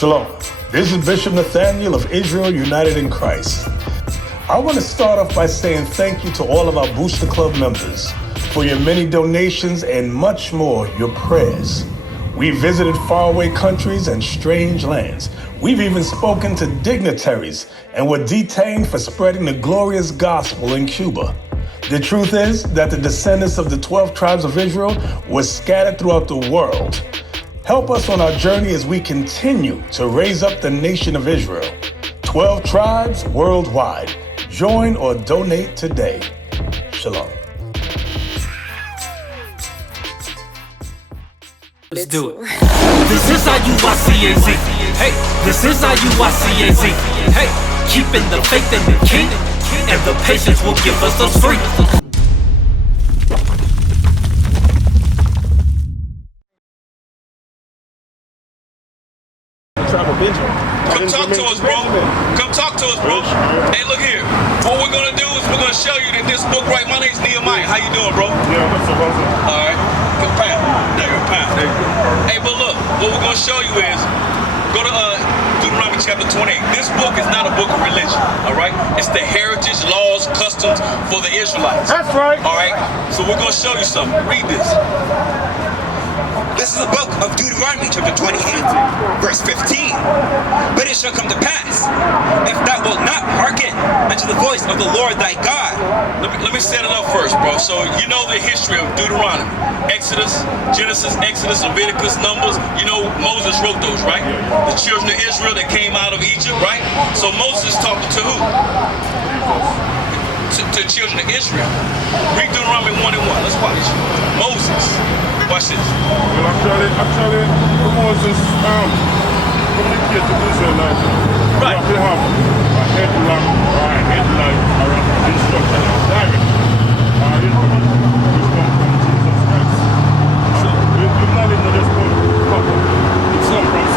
Shalom. This is Bishop Nathaniel of Israel United in Christ. I want to start off by saying thank you to all of our Booster Club members for your many donations and much more, your prayers. We visited faraway countries and strange lands. We've even spoken to dignitaries and were detained for spreading the glorious gospel in Cuba. The truth is that the descendants of the 12 tribes of Israel were scattered throughout the world. Help us on our journey as we continue to raise up the nation of Israel. 12 tribes worldwide. Join or donate today. Shalom. Let's do it. This is IUICAZ. Hey, this is IUICAZ. Hey, keeping the faith in the King, and the patience will give us the strength. Come talk to us, bro. Come talk to us, bro. Hey, look here. What we're gonna do is we're gonna show you that this book, right? My name's Nehemiah. How you doing, bro? Yeah, what's up? All right. Good pound. There you go, pound. Hey, but look, what we're gonna show you is go to Deuteronomy chapter 28. This book is not a book of religion. All right. It's the heritage, laws, customs for the Israelites. That's right. All right. So we're gonna show you something. Read this. This is the book of Deuteronomy, chapter 28, verse 15. But it shall come to pass, if thou wilt not hearken unto the voice of the Lord thy God. Let me set it up first, bro. So you know the history of Deuteronomy. Exodus, Genesis, Exodus, Leviticus, Numbers. You know Moses wrote those, right? The children of Israel that came out of Egypt, right? So Moses talked to who? To children of Israel. Read Deuteronomy 1 and 1. Let's watch. Moses. Watch this. Well, actually, Moses communicate to the Israelites. Right. You have a headline or instruction direct. Which come from Jesus Christ. So, you're not even just come from somewhere.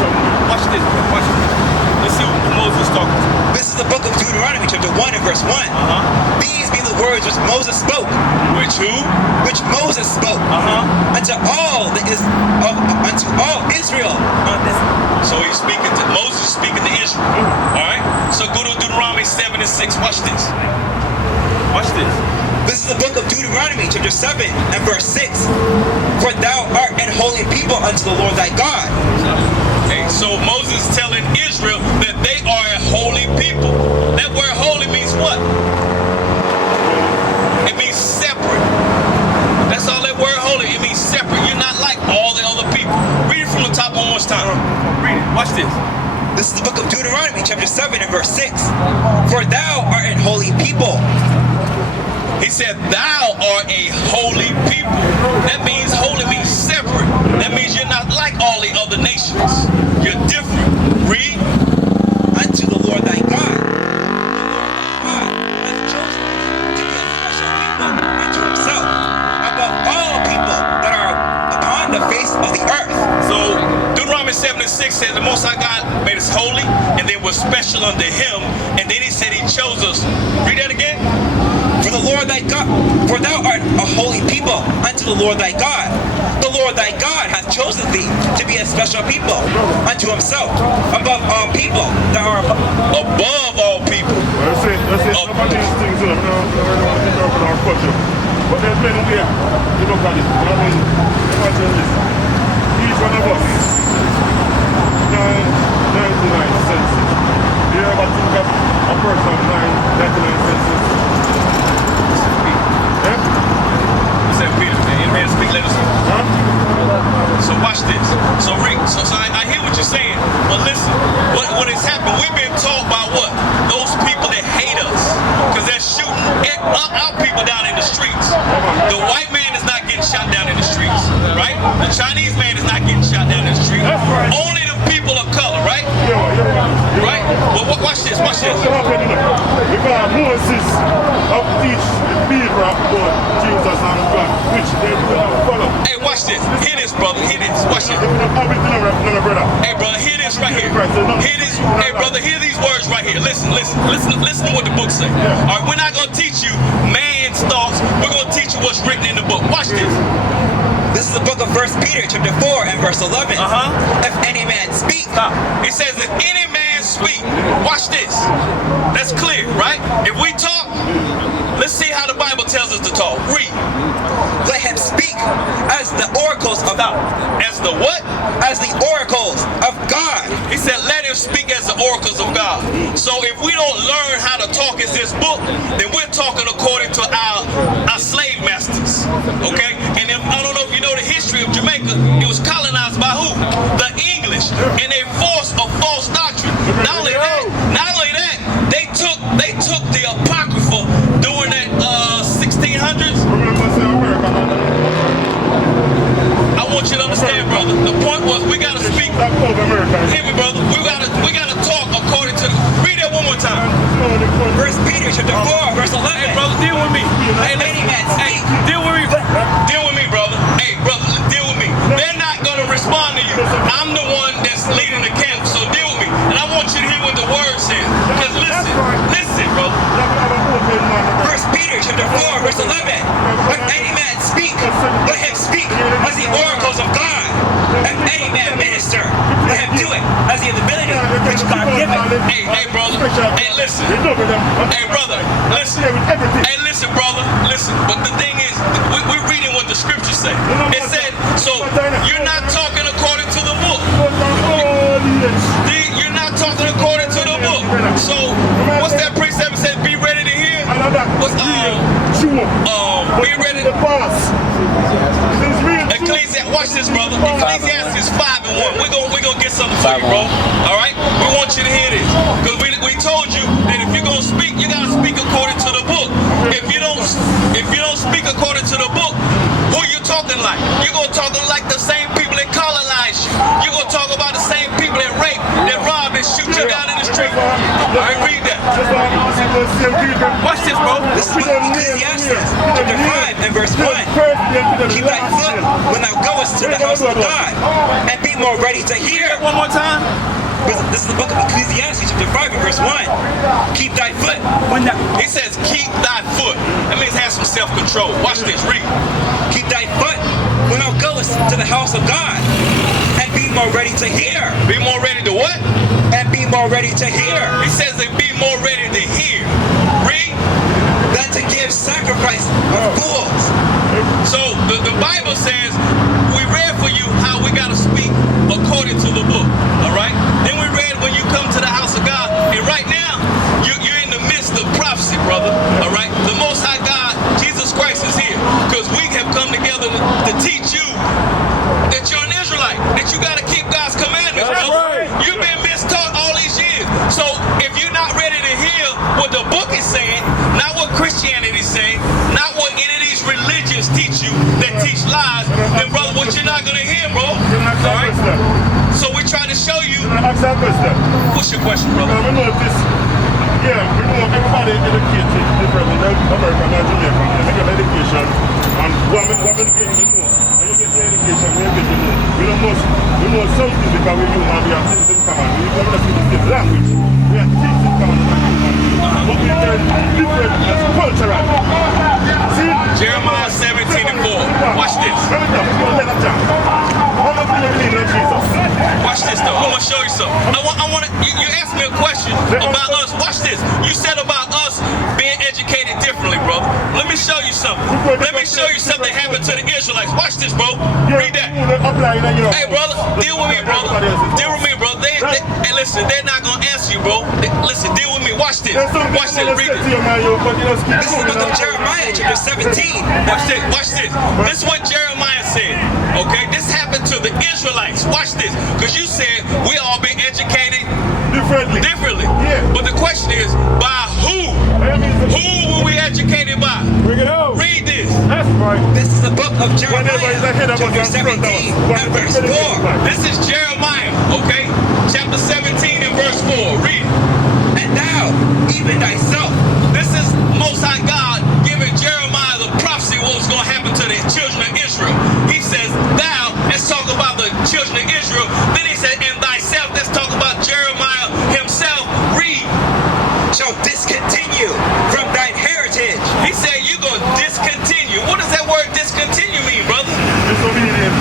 Watch this. Watch this. Let's see what Moses talking to. This is the book of Deuteronomy, chapter 1 and verse 1. These be the words which Moses spoke. Which who? Which Moses spoke. Unto all Israel on this. So he's speaking to Moses, speaking to Israel. All right. So go to Deuteronomy 7 and 6. Watch this. Watch this. This is the book of Deuteronomy, chapter 7 and verse 6. For thou art an holy people unto the Lord thy God. Okay, so Moses is telling Israel that they are a holy people. That word holy means what? It means separate. That's all that word holy. It means separate. You're not like all the other people. Read it from the top one more time. Read it. Watch this. This is the book of Deuteronomy, chapter 7 and verse 6. For thou art an holy people. He said, thou art a holy people. That means holy means separate. That means you're not like all the other nations. You're different. Read. Unto the Lord thy God. God hath chosen to be a special people unto himself, above all people that are upon the face of the earth. So Deuteronomy 7 and 6 says the Most High God made us holy, and then we're special unto him. And then he said he chose us. Read that again. For the Lord thy God, for thou art a holy people unto the Lord thy God. The Lord thy God hath chosen thee to be a special people unto himself, above all people that are above all people. Let's say some of these things, I don't want to interrupt our culture. But there's many ways to look at it. I mean, imagine this. Each one of us, 99 senses. Do you ever think of a person of 99 senses? Listen, Peter, man, speak, let us know. So watch this. So Rick, so I hear what you're saying, but listen, what has happened, we've been taught by what? Those people that hate us, because they're shooting our people down in the streets. The white man is not getting shot down in the streets, right? The Chinese man is not getting shot down in the streets. Only the people of color, right? Right? Well, watch this, watch this. Because Moses have teach the people about Jesus and God, which they will not follow. Hey, watch this. Hear this, brother. Hear this. Watch this. Hey, brother. Hear this right here. Hear this. Hey, brother. Hear these words right here. Listen to what the book says. All right, we're not gonna teach you man's thoughts. We're gonna teach you what's written in the book. Watch this. This is is the book of 1 Peter chapter 4 and verse 11. If any man speak. It says if any man speak. Watch this. That's clear, right? If we talk, let's see how the Bible tells us to talk. Read. Let him speak as the oracles of God. As the what? As the oracles of God. He said, let him speak as the oracles of God. So if we don't learn how to talk as this book, then we're talking according to our slave masters. Okay? And if, I don't know if you know the history of Jamaica, it was colonized by who? The English. And they forced a false doctrine. Not only that, they took the Apocrypha during that 1600s. I want you to understand, brother. The point was we gotta speak. Hear me, brother. We gotta talk according to. Read that one more time. 1 Peter chapter 4 verse 11. Hey, brother, deal with me. Hey, Any man speak. deal with me. Deal with me, brother. Hey, brother, deal with me. They're not gonna respond to you. I'm the one that's leading the camp, so deal with me. And I want you to hear what the word says. Because listen, brother. 1 Peter chapter 4 verse 11. If any man speak, let him speak as the oracles of God. If any man minister, let him do it as the ability which God giveth. Hey, brother. Hey, listen. Hey, brother. Listen. Hey, listen, brother. Listen. But the thing is, we're reading what the scriptures say. It said, so you're not talking according to the book. You're not talking according to the book. So, what's that precept that says, be ready to hear? What's, be ready to pass. Watch this, brother. Ecclesiastes 5 and 1. We're gonna get something for you, bro. All right? We want you to hear this. Because we told you that if you're gonna speak, you gotta speak according to the book. If you don't speak according to the book, who you talking like? You're gonna talk like the same people that colonized you. You're gonna talk about the same people that rape, that rob, that shoot you down in the street. All right, read that. Watch this, bro. This is Ecclesiastes chapter 5 and verse 1. Keep thy foot when thou goest to the house of God, and be more ready to hear. One more time. This is the book of Ecclesiastes chapter 5 and verse 1. Keep thy foot when thou... He says, keep thy foot. That means have some self-control. Watch this, read. Keep thy foot when thou goest to the house of God, and be more ready to hear. Be more ready to what? And be more ready to hear. He says they be more ready to hear. Read. Than to give sacrifice of fools. So the Bible says, we read for you how we got to speak according to the book. All right? Then we read when you come to the house of God. And right now, you're in the midst of prophecy, brother. All right? The Most High God, Jesus Christ, is here. Because we have come together to teach you that you're an Israelite. That you got to keep God's commandments, brother. You've been mistaught all these years. So if you're not ready to hear what the book is saying, not what Christianity is saying, not what any of these religions teach you that teach lies, then brother, what you're not going to hear, bro. All right? So we try to show you. What's your question, brother? Yeah, we know everybody educated differently. American and Jamaican. They get education. And what education we know. When you get the education, we get to know. We know something because we human. We have things in common. We don't speak the same language. We have things in common as human. But we learn different as cultural. See? Jeremiah 17 and 4. Watch this. Watch this though. I'm gonna show you something. You asked me a question about us. Watch this. You said about us being educated differently, bro. Let me show you something. Let me show you something that happened to the Israelites. Watch this, bro. Read that. Hey, brother, deal with me, brother. Deal with me, bro. Hey, listen, they're not gonna answer you, bro. Listen, deal with me. Watch this. Watch this. Read it. This is the book of Jeremiah chapter 17. Watch this. Watch this. This is what Jeremiah said. Okay, this happened to the Israelites. Watch this, because you said we all been educated differently. Yeah. But the question is, by who? Who were we educated by? Bring it out. Read this. That's right. This is the book of Jeremiah chapter 17 and verse 4. This is Jeremiah, okay? Chapter 17 and verse 4. Read it. And thou, even thyself. This is Most High God giving Jeremiah the prophecy of what was going to happen to the children of Israel. He says, thou, let's talk about the children of Israel. Then he said, and thyself, let's talk about Jeremiah himself. Read. Shall discontinue from thine heritage. He said, you're going to discontinue. What does that word discontinue mean, brother? Disobedience.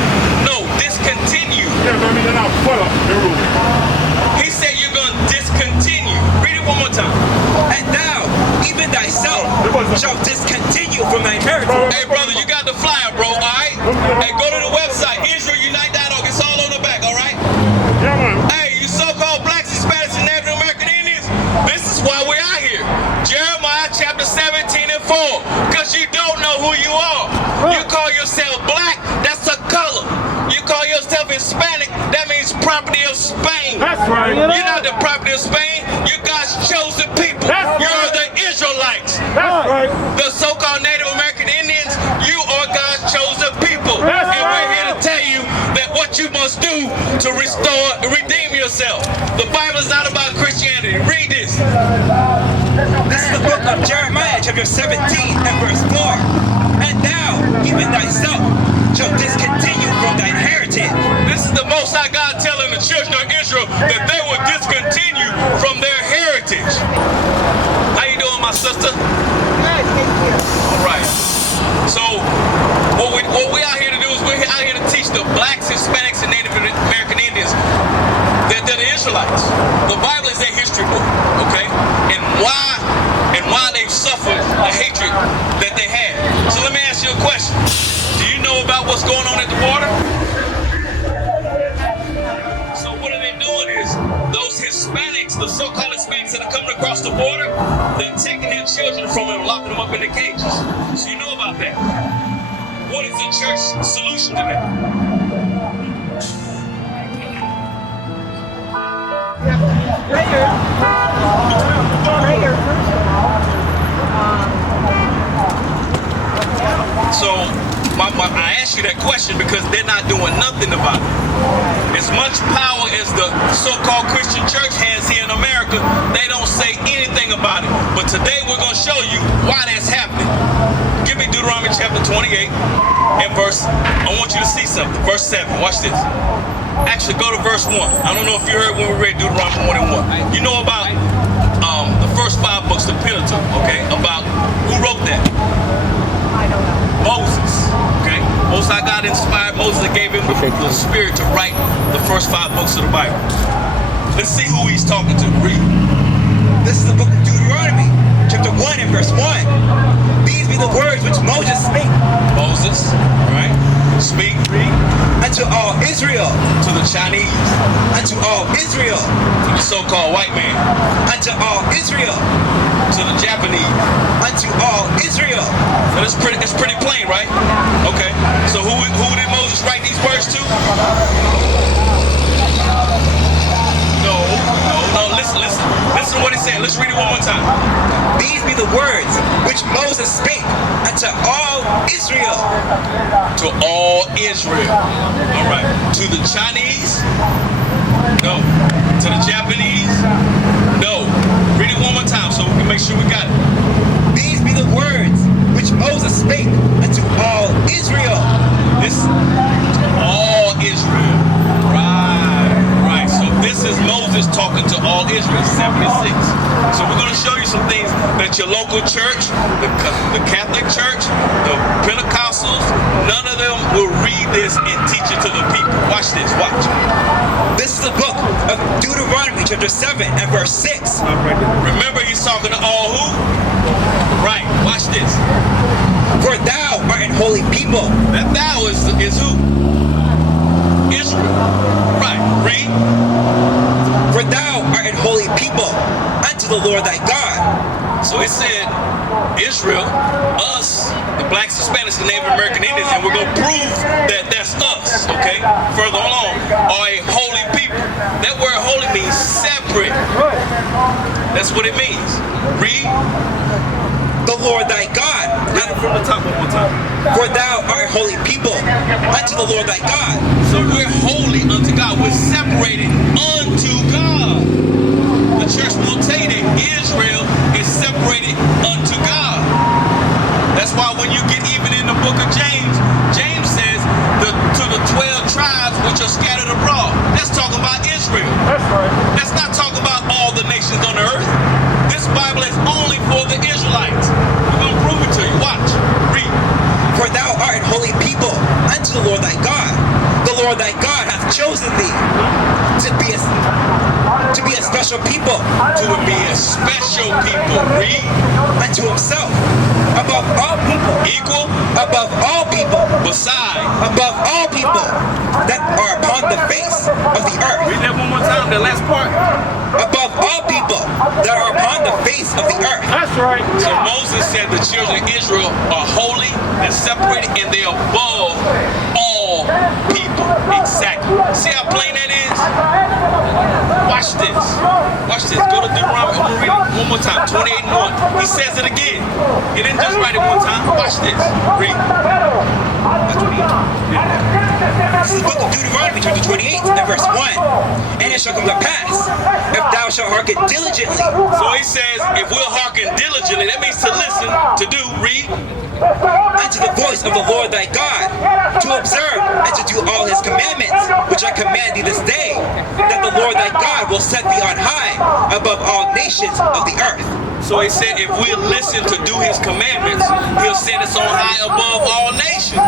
Hey, go to the website, IsraelUnite.org. It's all on the back, all right? Yeah, man. Hey, you so-called blacks, Hispanics, and Native American Indians, this is why we're out here. Jeremiah chapter 17 and 4. Because you don't know who you are. You call yourself black, that's a color. You call yourself Hispanic, that means property of Spain. That's right. You're not the property of Spain. You're God's chosen people. That's You're right. the Israelites. That's right. The so-called Native American Indians, you are God's chosen people. That's And we're right. here to tell you that what you must do to restore, redeem yourself. The Bible is not about Christianity. Read this. This is the book of Jeremiah, chapter 17 and verse 4. And thou, even thyself, shall discontinue from thine heritage. This is the Most High God telling the children of Israel that they will discontinue from their heritage. How you doing, my sister? All right. So, what we out here to do is we're out here to teach the blacks, Hispanics, and Native American Indians that they're the Israelites. The Bible is their history book, okay? And why they've suffered the hatred that they had. So let me ask you a question. Do you know about what's going on at the border? So what are they doing is, those Hispanics, the so-called Hispanics that are coming across the border, they're taking their children from them and locking them up in the cages. So you know about that. What is the church solution to that? Prayer, first of all. So I asked you that question because they're not doing nothing about it. As much power as the so-called Christian church has here in America, they don't say anything about it. But today we're going to show you why that's happening. Give me Deuteronomy chapter 28 and I want you to see something. Verse 7, watch this. Actually, go to verse 1. I don't know if you heard when we read Deuteronomy 1 and 1. You know about the first 5 books, the Pentateuch, okay? About who wrote that? I don't know. Moses, okay? Most High God inspired Moses and gave him the spirit to write the first 5 books of the Bible. Let's see who he's talking to. Read. This is the book of Deuteronomy, chapter 1 and verse 1. These be the words which Moses spake. Moses, right? Speak, read. Unto all Israel. To the Chinese. Unto all Israel. To the so-called white man. Unto all Israel. To the Japanese. Unto all Israel. So it's pretty plain, right? Okay. So who did Moses write these words to? No. Listen to what he said. Let's read it one more time. These be the words which Moses spake unto all Israel. To all Israel. All right. To the Chinese? No. To the Japanese? No. Read it one more time so we can make sure we got it. These be the words which Moses spake unto all Israel. This to all Israel. Right. So this is Moses talking to all Israel, 76. So we're going to show you some things that your local church, the Catholic Church, the Pentecostals, none of them will read this and teach it to the people. Watch this. Watch. This is the book of Deuteronomy chapter 7 and verse 6. Remember, he's talking to all who? Right. Watch this. For thou art an holy people. That thou is who? Israel. Right. Read. For thou art an holy people unto the Lord thy God. So it said Israel, us, the blacks, Hispanics, the Native American Indians, and we're going to prove that that's us, okay? Further along, are a holy people. That word holy means separate. That's what it means. Read. The Lord thy God. Read it from the top one more time. For thou art a holy people unto the Lord thy God. So we're holy unto God. We're separated unto God. The church will tell you that Israel is separated unto God. That's why when you get even in the book of James, James says to the 12 tribes which are scattered abroad. That's talking about Israel. That's right. That's not talking about all the nations on the earth. This Bible is only for the Israelites. We're going to prove it to you. Watch. Read. For thou art an holy people unto the Lord thy God. The Lord thy God hath chosen thee to be a to be a special people. To be a special people. Read. Unto himself. Above all people. Equal. Above all people. Beside. Above all people that are upon the face of the earth. Read that one more time, the last part. Above all people that are upon the face of the earth. That's right. So Moses said the children of Israel are holy and separated and they're above all people. Exactly. See how plain that is? Watch this. Watch this. Go to Deuteronomy. I'm going to read it one more time. 28 and 1. He says it again. He didn't just write it one time. Watch this. Read. This is the book of Deuteronomy, chapter 28, and verse 1. And it shall come to pass, if thou shalt hearken diligently. So he says, if we'll hearken diligently, that means to listen, to do, read. Unto the voice of the Lord thy God, to observe and to do all his commandments, which I command thee this day, that the Lord thy God will set thee on high above all nations of the earth. So he said, if we listen to do his commandments, he'll set us on high above all nations.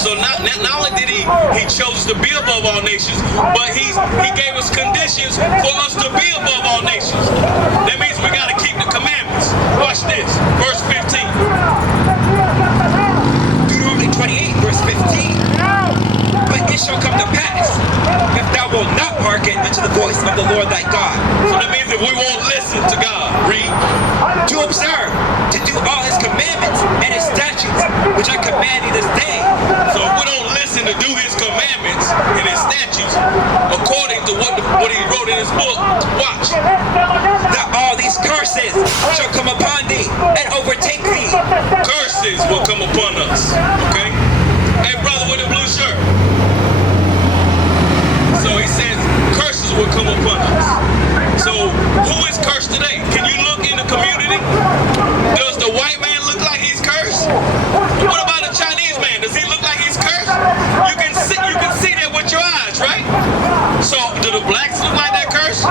So not only did he chose us to be above all nations, but he gave us conditions for us to be above all nations. That means we got to keep the commandments. Watch this, verse 15. Deuteronomy 28, verse 15. But it shall come to pass, if thou wilt not hearken unto the voice of the Lord thy God. So that means if we won't listen to God, read. To observe, to do all his commandments and his statutes, which I command thee this day. So if we don't listen to do his commandments and his statutes, according to what he wrote in his book, watch. That all these curses shall come upon thee and overtake thee. Curses will come upon us. Okay? Hey, brother with the blue shirt. So he says curses will come upon us. So who is cursed today? Can you look in the community? Does the white man look like he's cursed? What about the Chinese man? Does he look like he's cursed? You can see that with your eyes, right? So do the blacks look like they're cursed?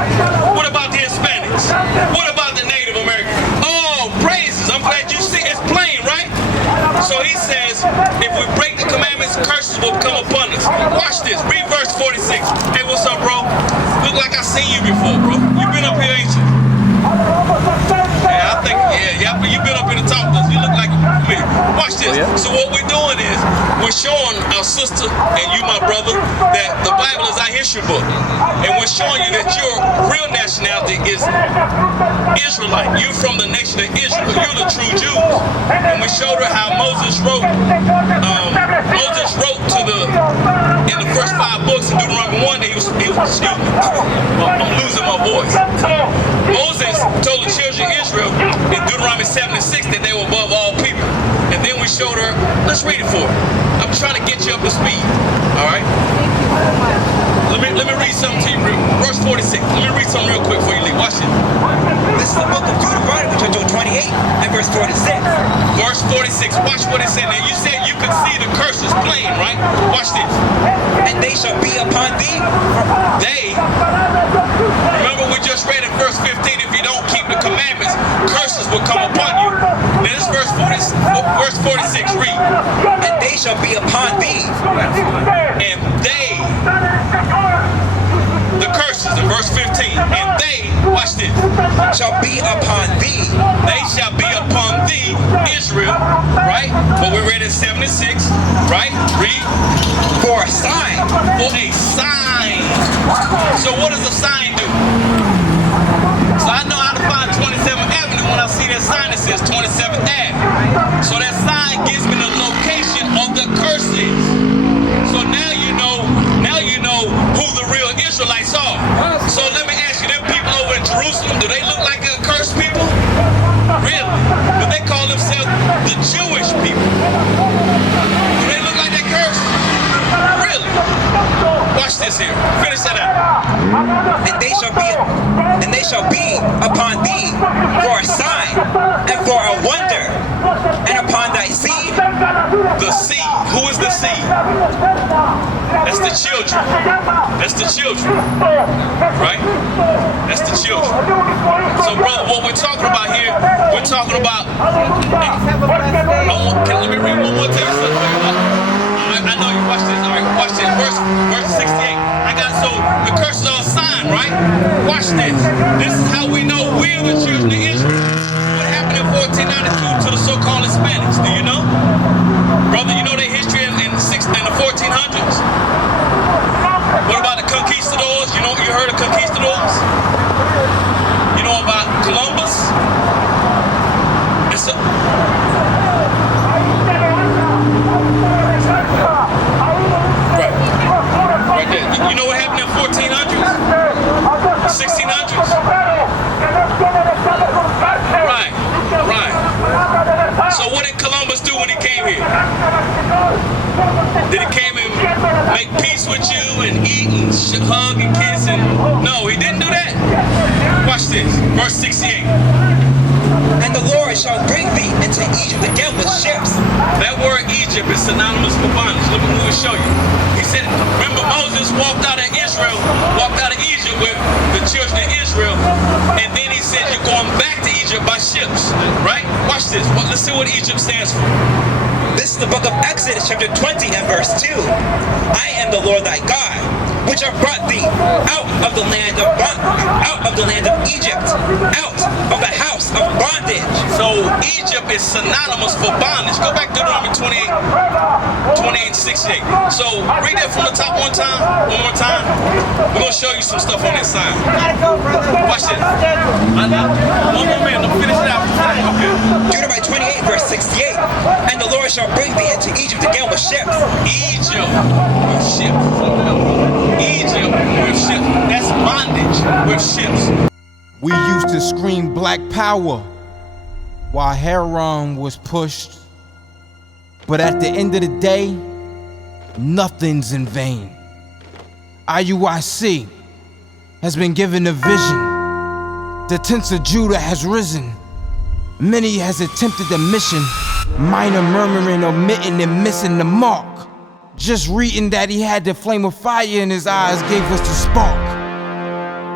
What about the Hispanics? What about the Native Americans? Oh, praises. I'm glad you see it's plain, right? So he says, if we break the commandments, curses will come upon us. Watch this. Read verse 46. Hey, what's up, bro? Look like I seen you before, bro. You been up here, ain't you? Yeah, I think, you've been up here to talk to us. You look like me. Watch this. Oh, yeah? So what we're doing is, we're showing our sister and you, my brother, that the Bible is our history book. And we're showing you that your real nationality is Israelite. You're from the nation of Israel. You're the true Jews. And we showed her how Moses wrote in the first 5 books in Deuteronomy 1 that excuse me, I'm losing my voice. Moses told the children of Israel in Deuteronomy 7 and 6 that they were above all people. And then we showed her, let's read it for her. I'm trying to get you up to speed. All right? Let me read something to you. Verse 46. Let me read something real quick before you leave. Watch it. This is the book of Deuteronomy, chapter 28, and verse 46. Verse 46. Watch what it said. Now you said you could see the curses plain, right? Watch this. And they shall be upon thee. They. Remember we just read in verse 15. If you don't keep the commandments, curses will come upon you. Now this verse 46. Read. And they shall be upon thee. And they. The curses in verse 15. And they. Watch this. Shall be upon thee. They shall be upon thee, Israel, right? What we read in 76, right? Read. For a sign. For a sign. So what does a sign do? So I know how to find 27th Avenue when I see that sign that says 27th Ave. So that sign gives me the location of the curses. So now you know who the real Israelites are. So let me ask you, them people over in Jerusalem, do they look like a cursed people? Really? But they call themselves the Jewish people. Do they look like they're cursed? Really? Watch this here. Finish that out. And they shall be upon thee for a sign and for a wonder, and upon thy seed. The seed. Who is the seed? That's the children. That's the children. Right? That's the children. So, brother, what we're talking about here, we're talking about. Let me read one more time. I know you watch this. All right, watch this. Verse 68. I got so the curses are a sign, right? we're the children of Israel. What happened in 1492 to the so-called Hispanics? Do you know? Brother, you know their history in the 1400s? What about the conquistadors? You heard of conquistadors? You know about Columbus? It's right there. You know what happened in 1400s? 1600s? Right. So what did Columbus do when he came here? Did he came and make peace with you and eat and hug and kiss? No, he didn't do that. Watch this, verse 68. And the Lord shall bring thee into Egypt again with ships. That word Egypt is synonymous for bondage. Let me show you. He said, remember Moses walked out of Egypt with the children of Israel, and then he said, you're going back to Egypt by ships, right? Watch this. Let's see what Egypt stands for. This is the book of Exodus chapter 20 and verse 2. I am the Lord thy God, which have brought thee out of the land of Egypt, out of the house of bondage. So Egypt is synonymous for bondage. Go back to Deuteronomy 28:68. So read that from the top one more time. We're gonna show you some stuff on this side. Watch this. One more minute. Let me finish it out. Okay. Deuteronomy 28 verse 68. And the Lord shall bring thee into Egypt again with ships. Egypt with ships. Egypt with ships. That's bondage with ships. We used to scream black power while Heron was pushed. But at the end of the day, nothing's in vain. IUIC has been given a vision. The tents of Judah has risen. Many has attempted the mission, minor murmuring, omitting, and missing the mark. Just reading that he had the flame of fire in his eyes gave us the spark.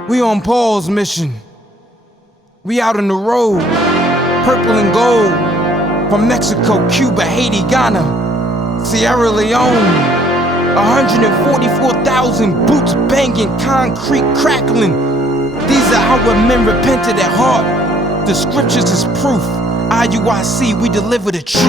We on Paul's mission. We out on the road, purple and gold, from Mexico, Cuba, Haiti, Ghana, Sierra Leone. 144,000 boots banging, concrete crackling. These are our men repented at heart. The scriptures is proof. IUIC, we deliver the truth.